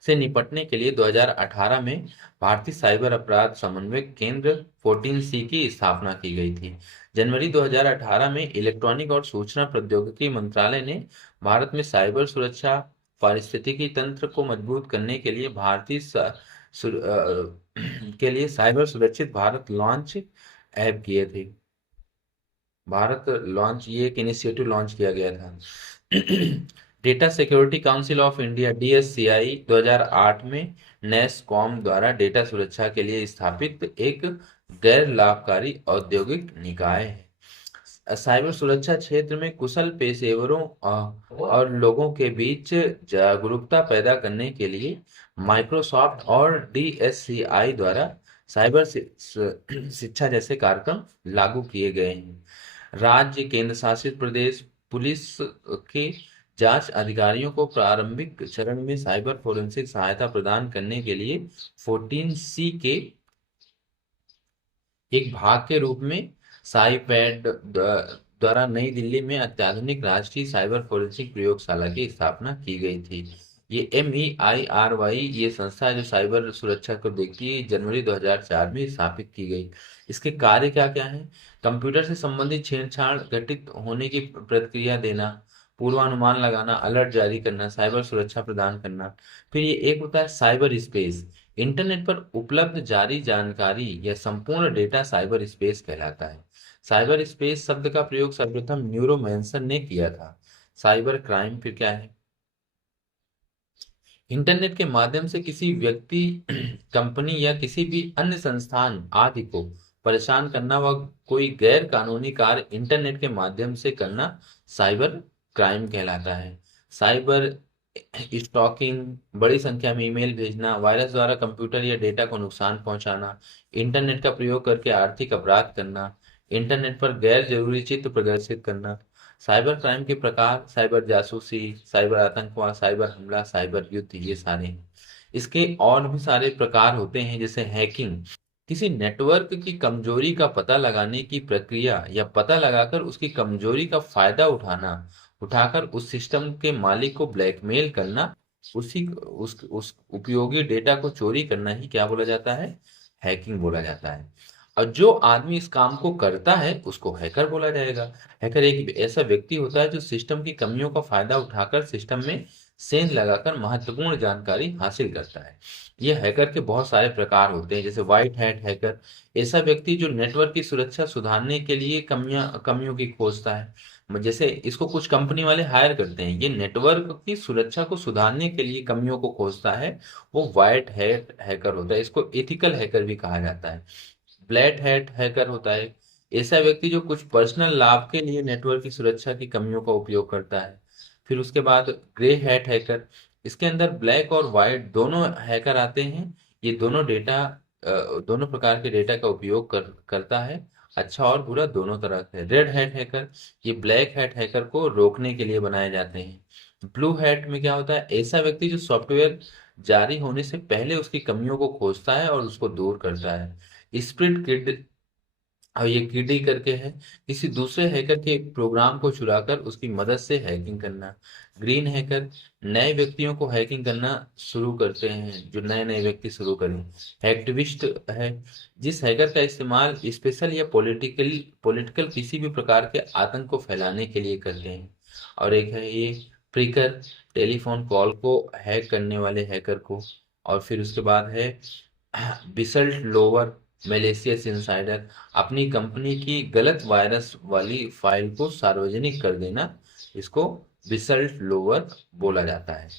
से निपटने के लिए 2018 में भारतीय साइबर अपराध समन्वय केंद्र 14C की स्थापना की गई थी। जनवरी 2018 में इलेक्ट्रॉनिक और सूचना प्रौद्योगिकी मंत्रालय ने भारत में साइबर सुरक्षा पारिस्थितिकी तंत्र को मजबूत करने के लिए के लिए साइबर सुरक्षित भारत लॉन्च ऐप किए थे। भारत लॉन्च, ये एक इनिशिएटिव लॉन्च किया गया था। Data security council of India DSCI 2008 में नेस्कॉम द्वारा डेटा सुरक्षा के लिए स्थापित एक गैर लाभकारी औद्योगिक निकाय है। साइबर सुरक्षा क्षेत्र में कुशल पेशेवरों और लोगों के बीच जागरूकता पैदा करने के लिए माइक्रोसॉफ्ट और DSCI द्वारा साइबर शिक्षा जैसे कार्यक्रम लागू किए गए हैं। राज्य, केंद्र शासित प्रदेश, पुलिस के जांच अधिकारियों को प्रारंभिक चरण में साइबर फोरेंसिक सहायता प्रदान करने के लिए 14C के एक भाग के रूप में साइपैड द्वारा नई दिल्ली में अत्याधुनिक राष्ट्रीय साइबर फोरेंसिक प्रयोगशाला की स्थापना की गई थी। ये MEIRY ये संस्था है जो साइबर सुरक्षा को देखती है, जनवरी 2004 में स्थापित की गई। इसके कार्य क्या क्या हैं, कंप्यूटर से संबंधित छेड़छाड़ घटित होने की प्रतिक्रिया देना, पूर्वानुमान लगाना, अलर्ट जारी करना, साइबर सुरक्षा प्रदान करना। फिर ये एक होता है साइबर स्पेस। इंटरनेट पर उपलब्ध जारी जानकारी या संपूर्ण डेटा साइबर स्पेस कहलाता है। साइबर स्पेस शब्द का प्रयोग सर्वप्रथम न्यूरोमैंसन ने किया था। साइबर क्राइम फिर क्या है, इंटरनेट के माध्यम से किसी व्यक्ति, कंपनी या किसी भी अन्य संस्थान आदि को परेशान करना व कोई गैर कानूनी कार्य इंटरनेट के माध्यम से करना साइबर क्राइम कहलाता है। साइबर स्टॉकिंग, बड़ी संख्या में ईमेल भेजना, वायरस द्वारा कंप्यूटर या डेटा को नुकसान पहुंचाना, इंटरनेट का प्रयोग करके आर्थिक अपराध करना, इंटरनेट पर गैर जरूरी चित्र प्रदर्शित करना। साइबर क्राइम के प्रकार, साइबर जासूसी, साइबर आतंकवाद, साइबर हमला, साइबर युद्ध, ये सारे हैं। इसके और भी सारे प्रकार होते हैं जैसे हैकिंग, किसी नेटवर्क की कमजोरी का पता लगाने की प्रक्रिया या पता लगाकर उसकी कमजोरी का फायदा उठाकर उस सिस्टम के मालिक को ब्लैकमेल करना, उस उपयोगी डेटा को चोरी करना ही क्या बोला जाता है, हैकिंग बोला जाता है। और जो आदमी इस काम को करता है उसको हैकर बोला जाएगा। हैकर एक ऐसा व्यक्ति होता है जो सिस्टम की कमियों का फायदा उठाकर सिस्टम में सेंध लगाकर महत्वपूर्ण जानकारी हासिल करता है। यह हैकर के बहुत सारे प्रकार होते हैं जैसे व्हाइट हैट हैकर, ऐसा व्यक्ति जो नेटवर्क की सुरक्षा सुधारने के लिए कमियों की खोजता है। जैसे इसको कुछ कंपनी वाले हायर करते हैं, ये नेटवर्क की सुरक्षा को सुधारने के लिए कमियों को खोजता है, वो व्हाइट हैट हैकर होता है। इसको एथिकल हैकर भी कहा जाता है। ब्लैक हैट हैकर होता है ऐसा व्यक्ति जो कुछ पर्सनल लाभ के लिए नेटवर्क की सुरक्षा की कमियों का उपयोग करता है। फिर उसके बाद ग्रे हैट हैकर, इसके अंदर ब्लैक और व्हाइट दोनों हैकर आते हैं। ये दोनों प्रकार के डेटा का उपयोग करता है, अच्छा और बुरा दोनों तरह से। रेड हैट हैकर, ये ब्लैक हैट हैकर को रोकने के लिए बनाए जाते हैं। ब्लू हैट में क्या होता है, ऐसा व्यक्ति जो सॉफ्टवेयर जारी होने से पहले उसकी कमियों को खोजता है और उसको दूर करता है। स्प्लिट किड और ये कीडी करके है, किसी दूसरे हैकर के प्रोग्राम को चुराकर उसकी मदद से हैकिंग करना। ग्रीन हैकर, नए व्यक्तियों को हैकिंग करना शुरू करते हैं, जो नए नए व्यक्ति शुरू करें। हैक्टिविस्ट है, जिस हैकर का इस्तेमाल स्पेशल या पॉलिटिकल पॉलिटिकल किसी भी प्रकार के आतंक को फैलाने के लिए करते हैं। और एक है ये प्रिकर, टेलीफोन कॉल को हैक करने वाले हैकर को। और फिर उसके बाद है बिसल्ट लोअर, मेलेशियस इंसाइडर, अपनी कंपनी की गलत वायरस वाली फाइल को सार्वजनिक कर देना, इसको बिसल्ट लोअर बोला जाता है।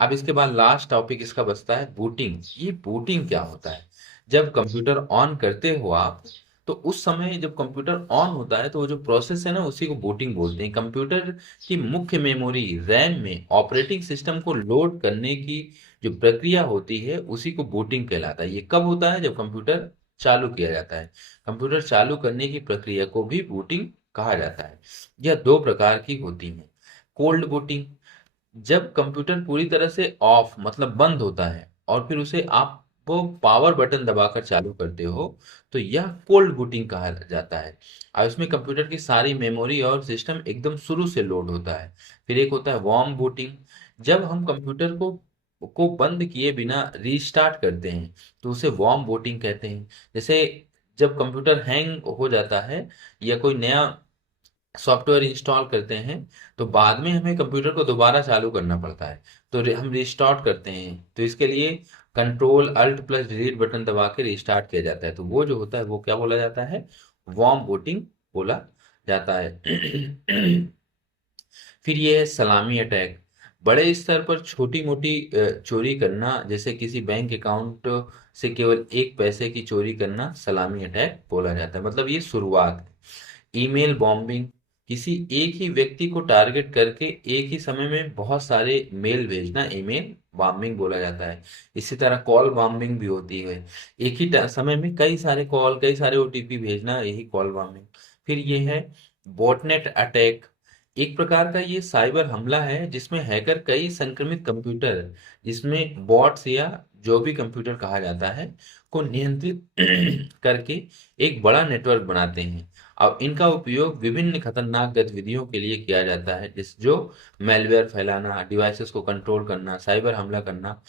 अब इसके बाद लास्ट टॉपिक इसका बचता है बूटिंग। ये बूटिंग क्या होता है? जब कंप्यूटर ऑन करते हो आप, तो उस समय जब कंप्यूटर ऑन होता है तो वो जो प्रोसेस है ना, उसी को बूटिंग बोलते हैं। कंप्यूटर की मुख्य मेमोरी रैम में ऑपरेटिंग सिस्टम को लोड करने की जो प्रक्रिया होती है, उसी को बूटिंग कहलाता है। ये कब होता है? जब कंप्यूटर चालू किया जाता है। कंप्यूटर चालू करने की प्रक्रिया को भी बूटिंग कहा जाता है। यह दो प्रकार की होती है। कोल्ड बूटिंग, जब कंप्यूटर पूरी तरह से ऑफ मतलब बंद होता है और फिर उसे आप वो पावर बटन दबाकर चालू करते हो, तो यह कोल्ड बूटिंग कहा जाता है। और इसमें कंप्यूटर की सारी मेमोरी और सिस्टम एकदम शुरू से लोड होता है। फिर एक होता है वार्म बूटिंग, जब हम कंप्यूटर को बंद किए बिना रीस्टार्ट करते हैं, तो उसे वार्म बूटिंग कहते हैं। जैसे जब कंप्यूटर हैंग हो जाता है या कोई नया सॉफ्टवेयर इंस्टॉल करते हैं, तो बाद में हमें कंप्यूटर को दोबारा चालू करना पड़ता है, तो हम रिस्टार्ट करते हैं, तो इसके लिए control alt plus delete button दबा के रिस्टार्ट किया जाता है। तो वो जो होता है वो क्या बोला जाता है? वार्म बूटिंग बोला जाता है। फिर ये है सलामी अटैक, बड़े स्तर पर छोटी मोटी चोरी करना, जैसे किसी बैंक अकाउंट से केवल एक पैसे की चोरी करना, सलामी अटैक बोला जाता है। मतलब ये शुरुआत है। ईमेल बॉम्बिंग, किसी एक ही व्यक्ति को टारगेट करके एक ही समय में बहुत सारे मेल भेजना, ईमेल बॉम्बिंग बोला जाता है। इसी तरह कॉल बॉम्बिंग भी होती है, एक ही समय में कई सारे कॉल, कई सारे ओटीपी भेजना, यही कॉल बॉम्बिंग। फिर ये है बॉटनेट अटैक, एक प्रकार का ये साइबर हमला है जिसमें हैकर कई संक्रमित कंप्यूटर, जिसमें बॉट्स या जो भी कंप्यूटर कहा जाता है, को नियंत्रित करके एक बड़ा नेटवर्क बनाते हैं। अब इनका उपयोग विभिन्न खतरनाक गतिविधियों के लिए किया जाता है, जिस जो मेलवेयर फैलाना, डिवाइसेस को कंट्रोल करना, साइबर हमला करना।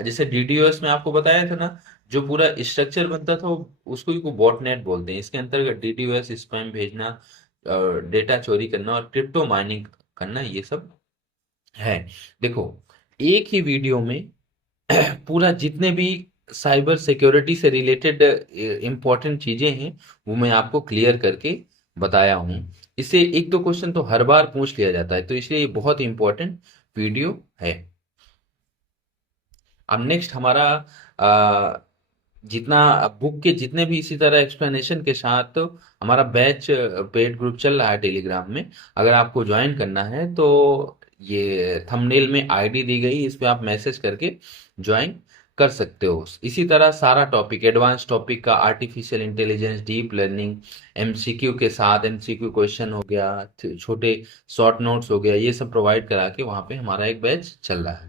जैसे डीडीओएस में आपको बताया था ना, जो पूरा स्ट्रक्चर बनता था उसको ही को बॉटनेट बोलते हैं। इसके अंतर्गत डीडीओएस, स्पैम भेजना, डेटा चोरी करना और क्रिप्टो माइनिंग करना, ये सब है। देखो, एक ही वीडियो में पूरा जितने भी साइबर सिक्योरिटी से रिलेटेड इंपॉर्टेंट चीजें हैं, वो मैं आपको क्लियर करके बताया हूँ। इससे एक दो क्वेश्चन तो हर बार पूछ लिया जाता है, तो इसलिए ये बहुत इंपॉर्टेंट वीडियो है। अब नेक्स्ट हमारा अ, जितना बुक के जितने भी इसी तरह एक्सप्लेनेशन के साथ हमारा बैच पेड ग्रुप चल रहा है टेलीग्राम में, अगर आपको ज्वाइन करना है तो ये थंबनेल में आईडी दी गई, इस पे आप मैसेज करके ज्वाइन कर सकते हो। इसी तरह सारा टॉपिक, एडवांस टॉपिक का, artificial intelligence, deep learning, MCQ के साथ एमसीक्यू क्वेश्चन हो गया, छोटे शॉर्ट नोट्स हो गया, ये सब प्रोवाइड करा के वहाँ पे हमारा एक बैच चल रहा है।